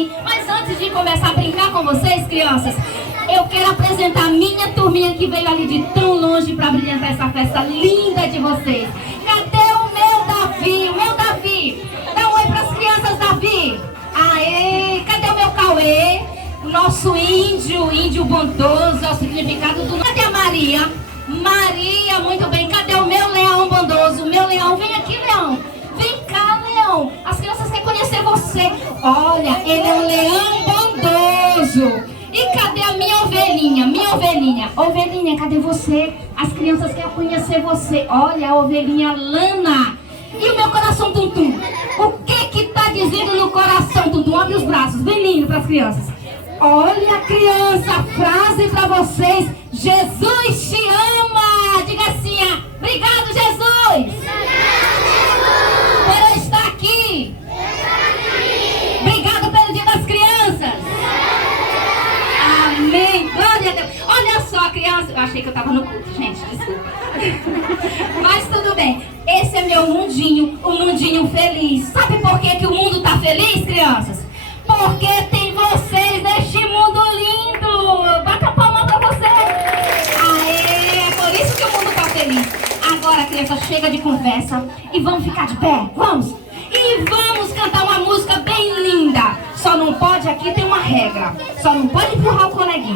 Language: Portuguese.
mim. Mas antes de começar a brincar com vocês, crianças, eu quero apresentar a minha turminha que veio ali de tão longe para brilhantar essa festa linda de vocês. Cadê o meu Davi? O meu Davi! Dá um oi para as crianças, Davi! Aê! Cadê o meu Cauê? O nosso índio bondoso, é o significado do... Cadê a Maria? Maria, muito bem. Cadê o meu leão bondoso? O meu leão, vem aqui, leão. Vem cá, leão. As crianças querem conhecer você. Olha, ele é um leão bondoso. E cadê a minha ovelhinha? Minha ovelhinha. Ovelhinha, cadê você? As crianças querem conhecer você. Olha a ovelhinha Lana. E o meu coração Tum-Tum? O que tá dizendo no coração Tum-Tum? Abre os braços, bem lindo para as crianças. Olha, criança, a frase para vocês. Jesus te ama. Diga assim, obrigado, Jesus. Por eu estar aqui. Obrigado pelo dia das crianças. Amém. Glória a Deus. Olha só, criança. Eu achei que eu estava no culto, gente, desculpa. Mas tudo bem. Esse é meu mundinho, um mundinho feliz. Sabe por que o mundo está feliz, crianças? Porque tem vocês neste mundo lindo. Bata a palma pra vocês. Aê, é por isso que o mundo tá feliz. Agora, criança, chega de conversa e vamos ficar de pé. Vamos. E vamos cantar uma música bem linda. Só não pode, aqui tem uma regra. Só não pode empurrar o coleguinha.